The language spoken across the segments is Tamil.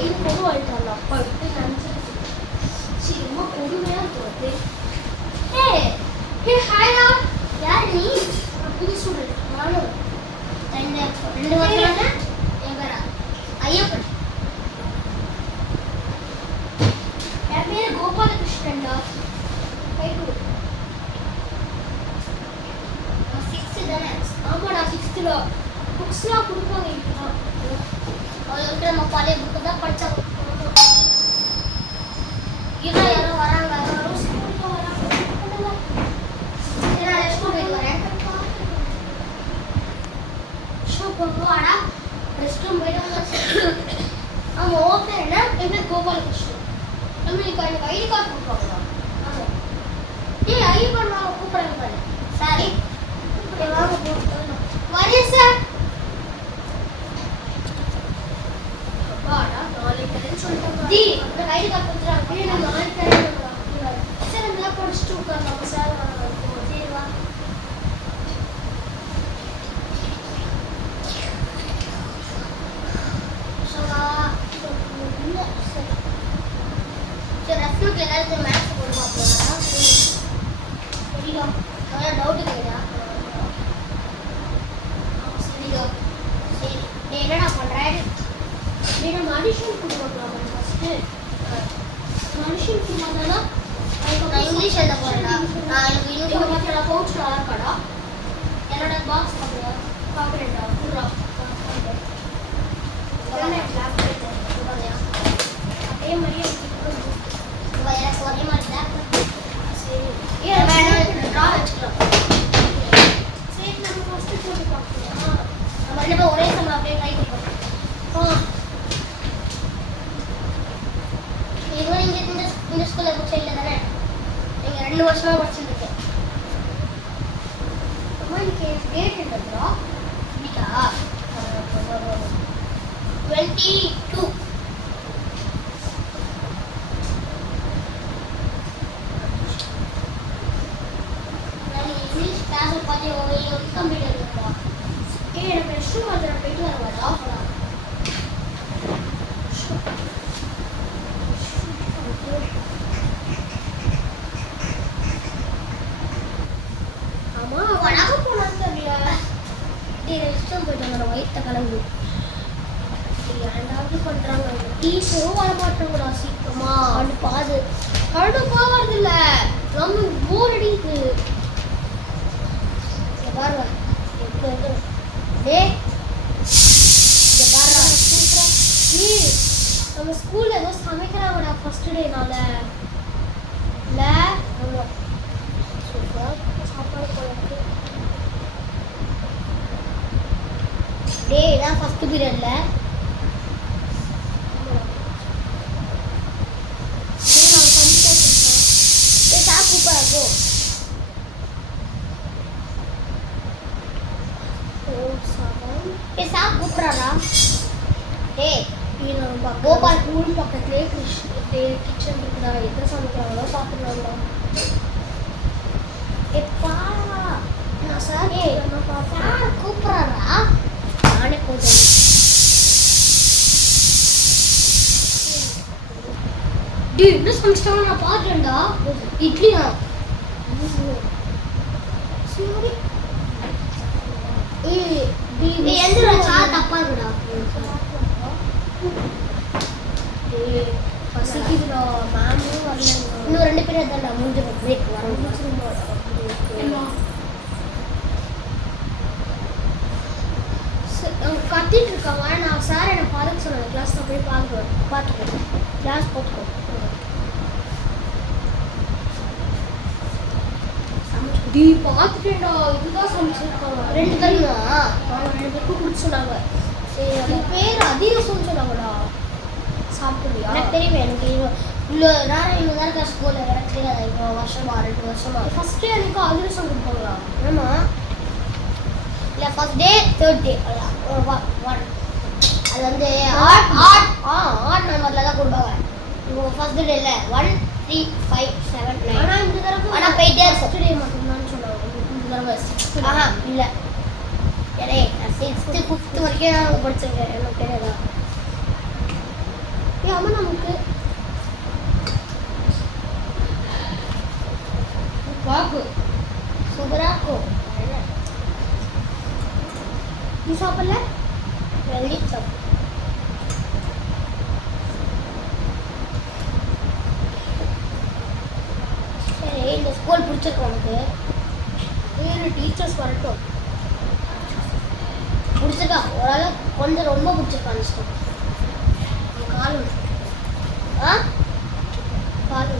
டெய்லி பொண்ணு வாங்கிட்டு வரலாம் அப்பா எப்படி நினச்சிட்டு சரி ரொம்ப கொடுமையாக இருக்கும். ஹாய்டா, யார் நீ? புது ஸ்டூடெண்ட். நானும் ரெண்டு வருஷம். என் பேரா ஐயப்பன். என் பேர் கோபாலகிருஷ்ணன்டா. ஆமாடா 6th புக்ஸ்லாம் கொடுப்பாங்க. இப்போதான் அவங்களுக்கு நம்ம பழைய புக்கு தான் படித்தோம். இதான் யாரோ வராங்க, யாரோ ஸ்கூலுக்கு வராங்க. நான் ரெஸ்ட் ரூம் போயிட்டு வரேன். வாடா ரெஸ்ட் ரூம் போயிட்டு வந்து. ஆமாம் ஓகே. என்ன என் பேர் கோபாலகிருஷ்ணன். நம்மளுக்கு எனக்கு ஐடி கார்டு கொடுப்பாங்களா? ஆமாம். ஐயப்பன் வாங்க கூப்பிட்றாங்க பாரு. சரி வாங்க போட்டு வரேன் சார். அப்பாடா நாளைக்கு தரேன்னு சொல்லிட்டாங்க. எனக்கு ஐடி கார்டு கொடுத்துறாங்க. நான் நாளைக்கு தரேன் சார். நல்லா படிச்சுட்டு உட்காரலாம் சார். சரி வா. சரி ரெஃப்யூக்கு எல்லாருக்கும் மேக்ஸ் போட்டு பார்ப்போம். சரிடா நல்லா டவுட்டு கேட்டா. சரிடா சரி. நீ என்னடா பண்ணுறேன்? நீ நம்ம அடிஷன் கொடுக்கலாம் ஃபஸ்ட்டு. அடிஷன் கொடுத்தானா நான் இங்கிலீஷ் எழுத போகிறேன்டா. நான் எனக்கு இன்னும் மற்ற பவுச் நல்லா இருக்காடா. என்னோட பாக்ஸ் பார்க்குறா பார்க்குறேன்டா. ஃபுல்லா அதே மாதிரியே எனக்கு ஒரே மாதிரி தான். சரி ட்ரா வச்சுக்கலாம். சரி நம்ம ஃபஸ்ட்டு போட்டு பார்க்கலாம். நம்ம ரெண்டு பேரும் ஒரே சமயம் அப்படியே ட்ரை பண்ணுவோம். இதுவரை இங்கே இந்த ஸ்கூலில் புக் சைடில் தானே நீங்கள் 2 வருஷமாக படிச்சுருக்கேன். அம்மா இன்னைக்கு டேட் என்னதுரா? இன்னைக்கா 22. இங்கிலீஷ் கிளாஸ் பார்த்து கம்ப்ளீட் இருக்கா? எனக்கு ரெஸ்ட் ரூம் வந்து போயிட்டு வருவாடா. ஆமா வடக போனான்னு தெரியல. ரெஸ்ட் ரூம் போயிட்டு வர வயிற்ற கலந்து ஏண்டாவது பண்றாங்க. டீச்சரும் வரமாட்டாங்கடா சீக்கிரமா. கடுப்பாது கடுப்பாவது இல்ல. நம்ம போர் அடிக்குது. பாருங்க எப்படி இருக்கு. டேய் இங்க பாருடா சூப்பரா. நீ நம்ம ஸ்கூல்ல ஏதோ சமைக்கிறாங்கடா ஃபர்ஸ்ட் டேனால. இல்ல ஆமா சூப்பரா சாப்பாடு போயிருக்கு. டேய் இதான் ஃபர்ஸ்ட் பீரியட்ல. போ சாப் கூப்பிட்றாரா? டேய் கோபால் ஸ்கூல் பக்கத்துலேயே கிச்சன் இருக்குதா. எத்தனை சமைக்கிறாங்களோ பார்த்துக்கலாம்டா. பாரா நான் சார் சார் கூப்பிட்றாரா? நானே போதும். டேய் என்ன சமைச்சிட்டாங்க நான் பார்க்குறேன்டா. இட்லியா? சரி எந்த சார் தப்பா இருக்குடா. பசிக்குதுடா. மேமும் வரல. இன்னும் 2 பேர் எதாண்டா முடிஞ்ச பிரேக் வரோம். கத்திட்டு இருக்காங்க. நான் சார் என்னை பார்த்துக்க சொன்னேன். கிளாஸ் நான் போய் பார்த்துக்கோ. கிளாஸ் போட்டுக்கோ. டி பார்த்துட்டேன்டா. இதுதான் சமைச்சிருக்காங்க. 2 பேருமா? 2 பேருக்கும் கொடுத்து சொன்னாங்க. சரி அது பேர் அதிகம் சொன்னாங்கடா. சாப்பிடுவியா? எனக்கு தெரியுமே. எனக்கு இவ்வளோ நேரம் இவ்வளோ நேரம் ஸ்கூலில் எனக்கு தெரியாது. இவ்வளோ வருஷமா 2 வருஷமா ஃபஸ்ட்டு எனக்கு அதிரசம் கொடுப்பாங்களா? ஆமாம். இல்லை ஃபஸ்ட் டே 3rd டே 1 அது வந்து ஆட் நம்பரில் தான் கொடுப்பாங்க. இப்போ ஃபஸ்ட் டே இல்லை 1 3 5 7 9. ஆனால் இந்த தடவை ஆனால் போயிட்டே ஃபஸ்ட் டே மட்டும்தான் சொன்னாங்க. இந்த தடவை 6th இல்லை. ஏடே நான் 6th 5th வரைக்கும் நான் படிச்சிருக்கேன். எனக்கு தெரியாதா? பிடிச்சிருக்கு உனக்கு? வேறு டீச்சர்ஸ் வரட்டும். பிடிச்சிருக்கா? ஓரளவு கொஞ்சம் ரொம்ப பிடிச்சிருக்கான்னு இஷ்டம். கால் ஆ கால்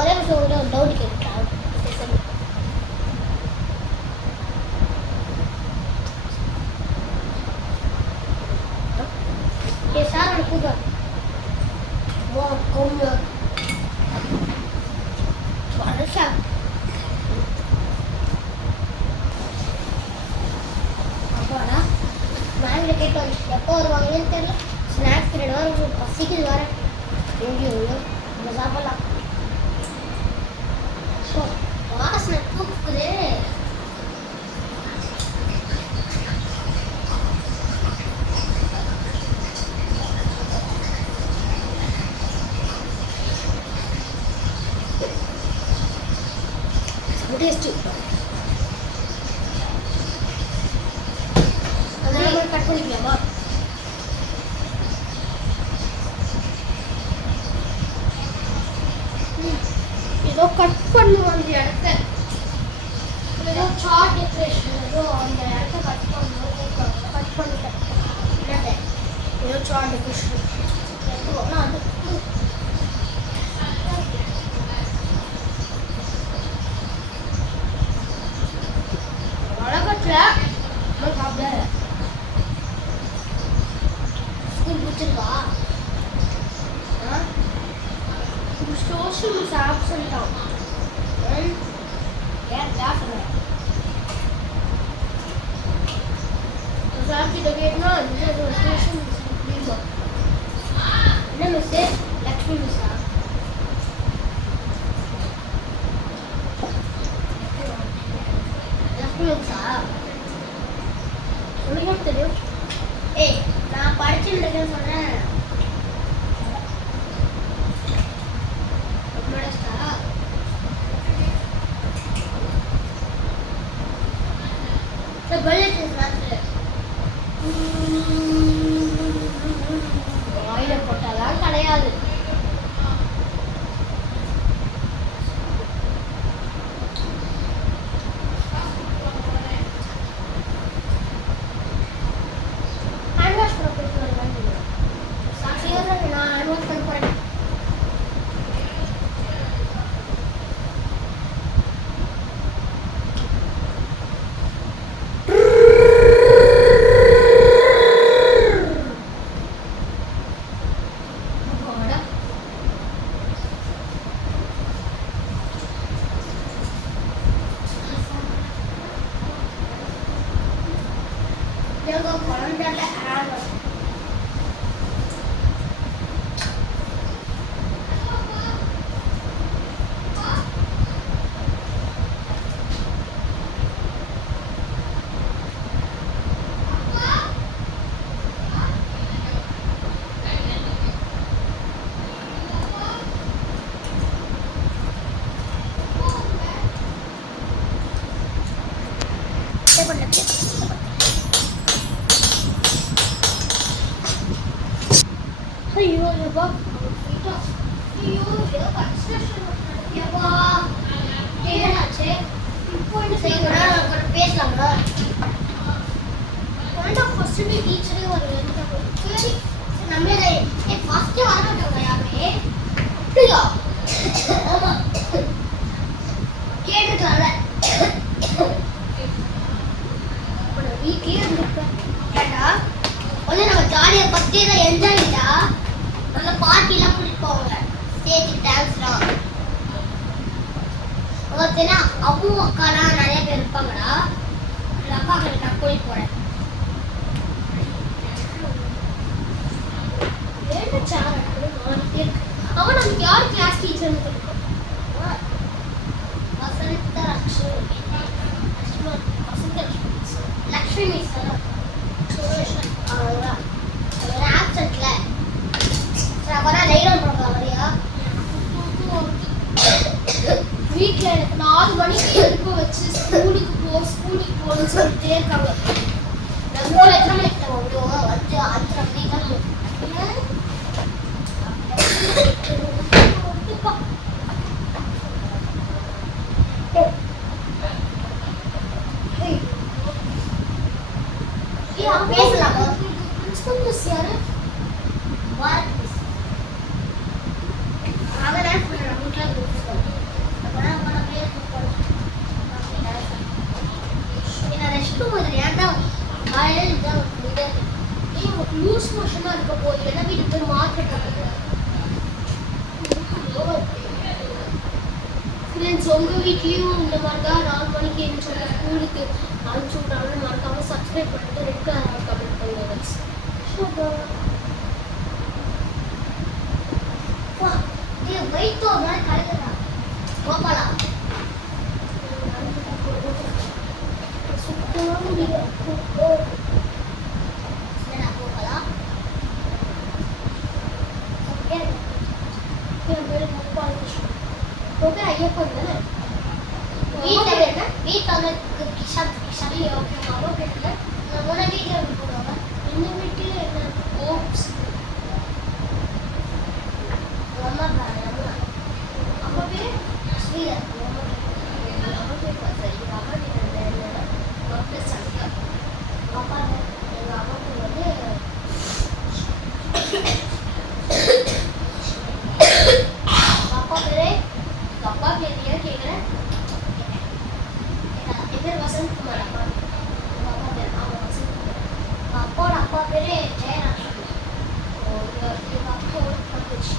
ஒரே நிமிஷம் ஒரு டவுட் கேட்குறேன். சார் கூப்பிடுறேன். அப்பாடா மேம்கிட்ட கேட்டு வந்து எப்போ வருவாங்கன்னு தெரியல. ஸ்நாக்ஸ் பீரியட் வர பசிக்குது வர எங்கேயும் நம்ம சாப்பிடலாம். வாசனை தூக்குது. கட் பண்ணிக்கலாமா? ஏதோ கட் பண்ணுவோம் அந்த இடத்த. ஏதோ சார்ட் டெக்கரேஷன் ஏதோ அந்த இடத்த கட் பண்ணுவோம். கட் பண்ணிட்டேன். என்னது ஏதோ சார்ட் டெக்கரேஷன் அது வழக்கத்தில் சாப்பிட ஸ்கூல் பிடிச்சிருக்கா? சோஷியல் மிஸ் ஆப்சென்ட் ஆகும். ஏன் தேவை சாப்பிட்டு கேட்கணும். என்ன மிஸ்ஸு? லக்ஷ்மி மிஸ்ஸா? லக்ஷ்மி மிஸ்ஸா? உனக்கு தெரியும்? ஏய் நான் படிச்சுட்டு இருக்கேன்னு சொன்னேன். வாயில போட்டாலாம் கிடையாது. ஹேண்ட் வாஷ் பண்ண போயிட்டு வரலாம். சாட்சியாக நான் ஹேண்ட் வாஷ் பண்ண போறேன். ஐயோ எப்பா ஐயோ ஏதோ கன்ஸ்ட்ரக்ஷன் எப்பா ஏனாச்சு இப்போ என்ன செய்யணும் கொஞ்சம் பேசலாமா கொண்டா ஃபர்ஸ்ட் டே டீச்சரே வருது சரி நம்மளே ஃபர்ஸ்ட் வர மாட்டாங்க யாருமே அப்படியா ஆமா கேட்டுக்கலாம்ல அப்ப வீட்லயே இருந்துப்பேன் ஏடா ஒண்ணு நம்ம ஜாலியா ஃபர்ஸ்ட் டேல என்ஜாய் பண்ணா நல்ல பார்ட்டிலாம் கூட்டிட்டு போவாங்க ஸ்டேஜ் டான்ஸ்லாம் ஓகேனா அப்பு அக்காலாம் நிறைய பேர் இருப்பாங்கடா அந்த அக்கா கிட்ட நான் கூட்டிட்டு போறேன் ஏன்னா சார் நாளைக்கு அவன் நமக்கு யார் கிளாஸ் டீச்சர்னு தெரியும் வசந்த லக்ஷ்மி மிஸ் ஆப்சென்ட்ல வீட்டில் எனக்கு 4 மணிக்கு எழுப்ப வச்சு ஸ்கூலுக்கு போகணும்னு சொல்லிட்டே இருக்காங்க ஸ்கூல் எத்தனை மணிக்கு விடுவோம்? 5:30 மணிக்கு. பேசலாமா? பிரின்சிபல் மிஸ் யாரு? பாரத் மிஸ். அவன் டான்ஸ் பண்றான் வீட்ல பிரின்சிபல். அப்பதான் அவன பேர் கூப்பிடுறான். என்ன ரெஸ்ட் போகுது ஏன்டா காலையில இதான் இது லூஸ் மோஷனா இருக்க போகுது. இல்லைன்னா வீட்டுக்கு போய் மார்க்கெட் போகுது. ஃப்ரெண்ட்ஸ் உங்கள் வீட்லேயும் இந்த மாதிரி தான் 4 மணிக்கு எழுந்து ஸ்கூலுக்கு அனுப்பிச்சு விட்றாங்கன்னு மறக்காமல் சப்ஸ்கிரைப் பண்ணிட்டு ரெட் கலர் கமெண்ட் பண்ணுங்க. வைத்தோ கலக்குதா கோபாலா கோபாலா ஓகே ஐயப்பன் தானே வீட்டில் என்ன வீட்டில் கிஷாப் கிஷாப் ஓகே மாமா கேட்டேன். உன வீட்டில் எப்படி போடுவாங்க? எங்கள் வீட்டில் என்ன ஓட்ஸ் அம்மா அம்மா பேர் ஸ்ரீதர். அம்மா பேர் சரி அம்மா பேர் டாக்டர் சந்தியா. அப்பா எங்கள் அம்மா பேர் வந்து அப்பா பேரே அப்பா பேர் ஏன் கேட்குறேன்? என் பேர் வசந்த் குமார். அப்பா அப்பா பேர் ஆமாம் வசந்த் குமார். அப்பாவோட அப்பா பேரே ஜெயராஜ். எங்கள் அப்பாவோட தங்கச்சி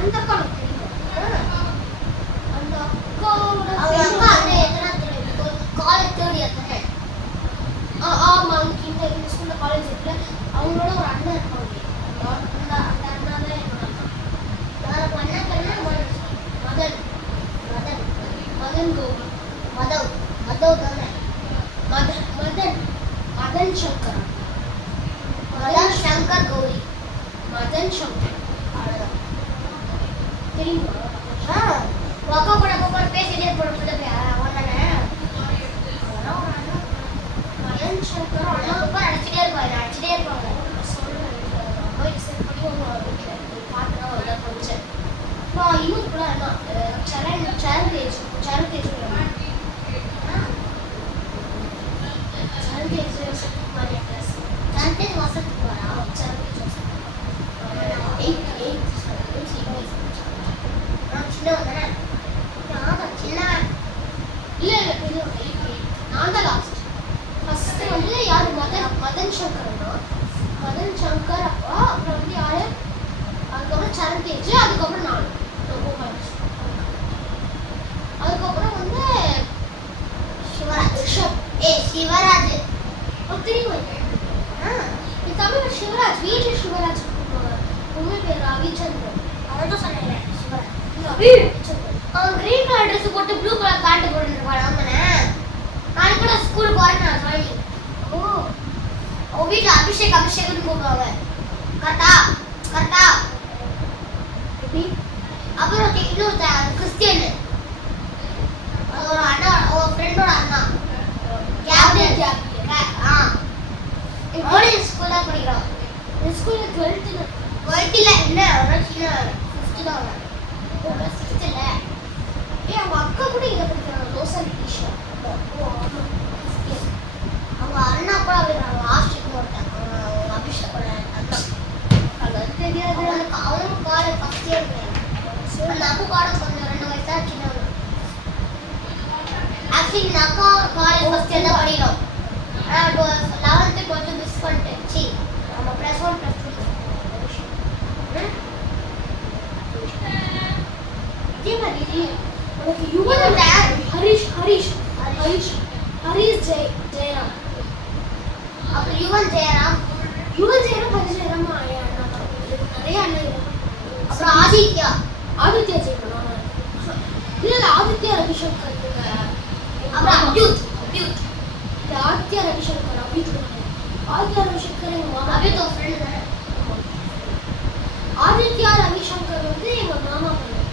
அந்த அக்கா தெரியுமா? அந்த அக்காவோட காலேஜ் தேர்ட் இயர் தானே? ஆமாம் இந்த ஸ்கூலில் காலேஜ் இருக்குல்ல அவங்களோட ஒரு அண்ணன் இருப்பாங்க. அந்த அண்ணா தான் என்னோட அண்ணா பேர் மதன் மதன் மதன் கௌரி மதவ் மதவ் தானே? மதன் மதன் மதன் சங்கர் மதன் சங்கர் கௌரி மதன் சங்கர் அவ்வளோதான் தெரியுமா? அக்கா கூட அப்பா கூட பேசிட்டே போட அவன் மதன் சங்கர் அண்ணா அடிச்சுட்டே இருப்பாங்க அடிச்சுட்டே இருப்பாங்க. கொஞ்சம் நான் இன்னும் கூட சேலஞ்சேஜ் வசத்துக்கு வரா சின்னவன் தானே? சின்னவன் இல்லை நான் தான் லாஸ்ட். ஃபர்ஸ்ட் வந்து யார் மதன் சங்கர்னா மதன் சங்கர் அப்பா அப்புறம் வந்து யாரு அதுக்கப்புறம் சரந்தேஜ் அதுக்கப்புறம் நான் அதுக்கப்புறம் வந்து சிவராஜ் சிவராஜ் தெரியுமா? என் தமிழ் சிவராஜ் வீட்டில் சிவராஜ் கூப்பிடுவாங்க. உண்மை பேர் ரவிச்சந்திரன். அவர்தான் சொன்னேன் சிவராஜ். அவன் கிரீன் கலர் ட்ரெஸ் போட்டு ப்ளூ கலர் பேண்ட் போட்டுருப்பான். ஆமாண்ணே நாளைக்கு கூட ஸ்கூலுக்கு வரேன் நான் சாயி. அவங்க வீட்டில் அபிஷேக்னு கூப்பிடுவாங்க. கரெக்டா கரெக்டா? எப்படி? அப்புறம் இன்னொரு கிறிஸ்டியன் அது ஒரு அண்ணா ஒரு ஃப்ரெண்டோட அண்ணா ஸ்கூல் தான் படிக்கிறோம். ஸ்கூல்ல 12th இல்ல என்ன ஒரு சின்ன 5th தான் வரும். 6th இல்ல அவங்க அக்கா கூட இதை படிக்கிறாங்க. லோசல் டீச்சர் அவங்க அண்ணா கூட அப்படிங்கிறாங்க. ஆஸ்ட்ரிக் ஒருத்தன் அபிஷேக்கோட அண்ணா அது தெரியாது. அவனும் காலேஜ் ஃபர்ஸ்ட் இயர் அந்த அப்பு பாடம் கொஞ்சம் 2 வயசா சின்னவங்க. ஆக்சுவலி இந்த அக்கா காலேஜ் ஃபர்ஸ்ட் இயர் தான் படிக்கிறோம். ஆனால் 11th கொஞ்சம் மிஸ் பண்ணிட்டேன். சி நம்ம +1 +2 இதே மாதிரி உனக்கு யுவன் ஹரிஷ் ஜெயராம் அப்புறம் யுவன் ஜெயராம் ஹரிஷ் ஜெயராம் நிறைய அண்ணன். அப்புறம் ஆதித்யா ஜெயராம் இல்ல ஆதித்யா ரவிசங்கர் அப்புறம் அபியூத் ஆதித்யா ரவிசங்கர் எங்க மாமா அபியூத் ஃப்ரெண்ட் தானே? ஆதித்யா ரவிசங்கர் வந்து எங்க மாமா பையன்.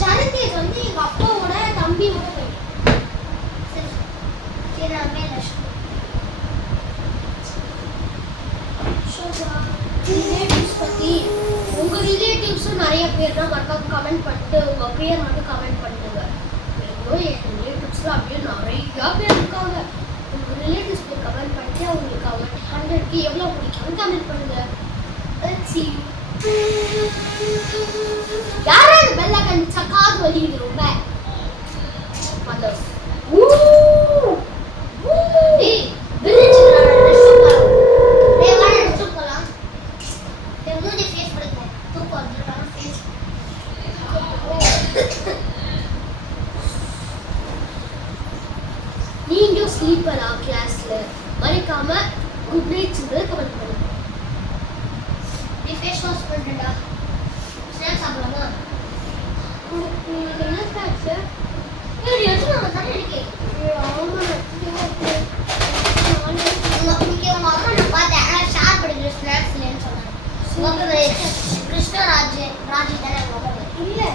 சரண்தேஜ் வந்து எங்க அப்பாவோட தம்பியோட பையன். சரி நான் மேல ரிலேட்டிவ்ஸ் பத்தி உங்க ரிலேட்டிவ்ஸும் நிறைய பேர் தான் மறக்காம கமெண்ட் பண்ணிட்டு உங்க பேர் மட்டும் கமெண்ட் பண்ணுங்க. என் ரிலேட்டிவ்ஸ்லாம் அப்படியே நிறைய பேர் இருக்காங்க. உங்க ரிலேட்டிவ்ஸ் பேர் கமெண்ட் பண்ணிட்டு அவங்களுக்கு கமெண்ட் 100க்கு எவ்வளோ பிடிக்கும் கமெண்ட் பண்ணுங்க. யாராவது பெல்ல கண்டிச்சா காது வலிக்குது ரொம்ப. மதர்ஸ் நீங்களும் ஸ்லீப்பரா கிளாஸ்ல மறக்காம குட் நைட் சிம்பிள் கமெண்ட் பண்ணுங்க. நீ ஃபேஸ் வாஷ் பண்ணிட்டா ஸ்நாக்ஸ் சாப்பிடலாமா? உங்களுக்கு என்ன ஸ்நாக்ஸ்? ஏய் எதுவும் நான் தானே இருக்கேன். ஆமா உங்களுக்கு உங்க அம்மா நான் பார்த்தேன் ஷேர் பண்ணிக்கிற ஸ்நாக்ஸ்லன்னு சொன்னாங்க. உங்களுக்கு கிருஷ்ணராஜ் ராஜி தானே இல்லை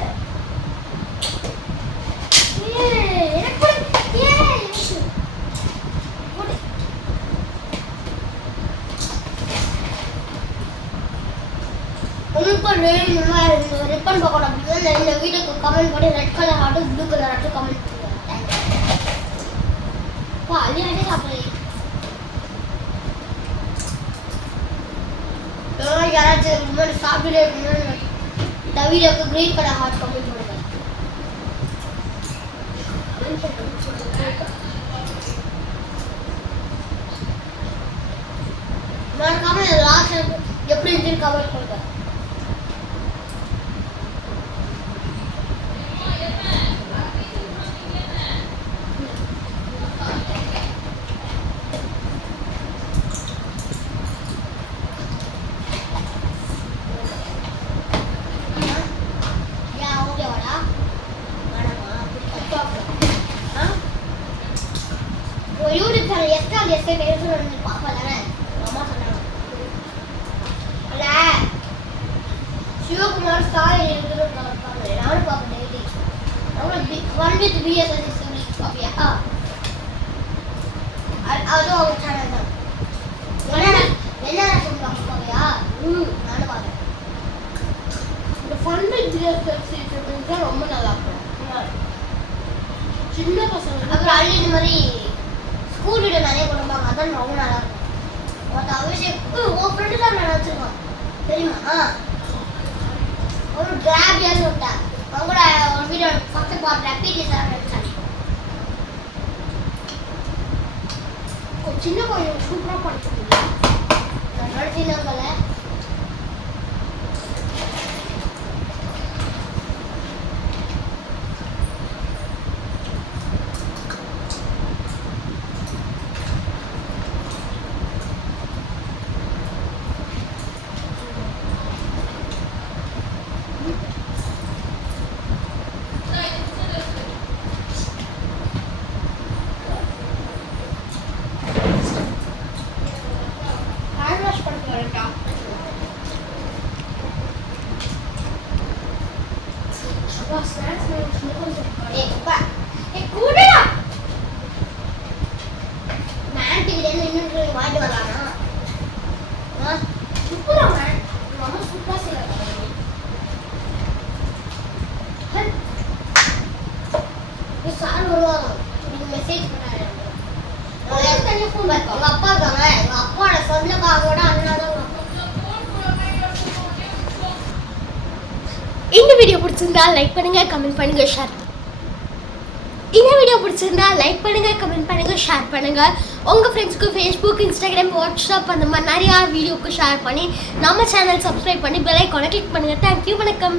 ரிப்பன் பக்கோடா அப்படின்னா இந்த வீடியோக்கு கமெண்ட் பண்ணி ரெட் கலர் ஆட்டும் ப்ளூ கலர் ஆட்டும் கமெண்ட் பண்ணுங்க. அழியாட்டே சாப்பிடுறேன். யாராச்சும் முன்னாடி சாப்பிட்டு இந்த வீடியோக்கு கிரீன் கலர் ஹார்ட் கமெண்ட் பண்ணுங்க. மறக்காம லாஸ்ட் எப்படி இருந்துன்னு கமெண்ட் பண்ணுங்க. யூடியூப் சேனல் எஸ்ஆர் எஸ்ஏ பேசுறது பாப்பா தானே அம்மா சொன்னாங்க. அல்ல சிவகுமார் சாய் இருக்கிறது நானும் பார்ப்பேன் டெய்லி. ஒன் வித் பிஎஸ்எஸ் சொல்லி பாப்பியா? அதுவும் அவங்க சேனல் தான். என்ன சொல்லுவாங்க பாப்பியா? நானும் பார்ப்பேன். இந்த ஃபன் வித் பிஎஸ்எஸ் ரொம்ப நல்லா இருக்கும். சின்ன பசங்க அப்புறம் அள்ளி இந்த மாதிரி ஸ்கூல் வீடியோ நிறைய போடுவாங்க. அதான் ரொம்ப நல்லா இருக்கும். மற்ற அபிஷேக் உன் ஃப்ரெண்டு தான் நான் வச்சுருக்கோன் தெரியுமா? ஒரு கிராப் ஏன்னு விட்டேன். அவங்க கூட ஒரு வீடியோ ஃபஸ்ட்டு பார்த்தேன். பிடி சார் நினச்சாங்க. சின்ன பையன் சூப்பராக படிச்சுருக்கீங்க. என்னோட சின்னவங்கள வாங்கிட்டு வரலாமா? சூப்பரா மேம் ரொம்ப சூப்பரா செய்யறாங்க. சார் வருவாங்க. நீங்க மெசேஜ் பண்ணாரு. உங்க அப்பா இருக்காங்க. எங்க அப்பாவோட சொந்தக்காரோட அண்ணாதான். இந்த வீடியோ பிடிச்சிருந்தா லைக் பண்ணுங்க, கமெண்ட் பண்ணுங்க, ஷேர். இந்த வீடியோ பிடிச்சிருந்தா லைக் பண்ணுங்க, கமெண்ட் பண்ணுங்க, ஷேர் பண்ணுங்க. உங்க ஃப்ரெண்ட்ஸ்க்கு ஃபேஸ்புக், இன்ஸ்டாகிராம், வாட்ஸ்அப் அந்த மாதிரி நிறைய வீடியோக்கு ஷேர் பண்ணி நம்ம சேனல் சப்ஸ்கிரைப் பண்ணி பெல் ஐகானை கிளிக் பண்ணுங்க. தேங்க்யூ, வணக்கம்.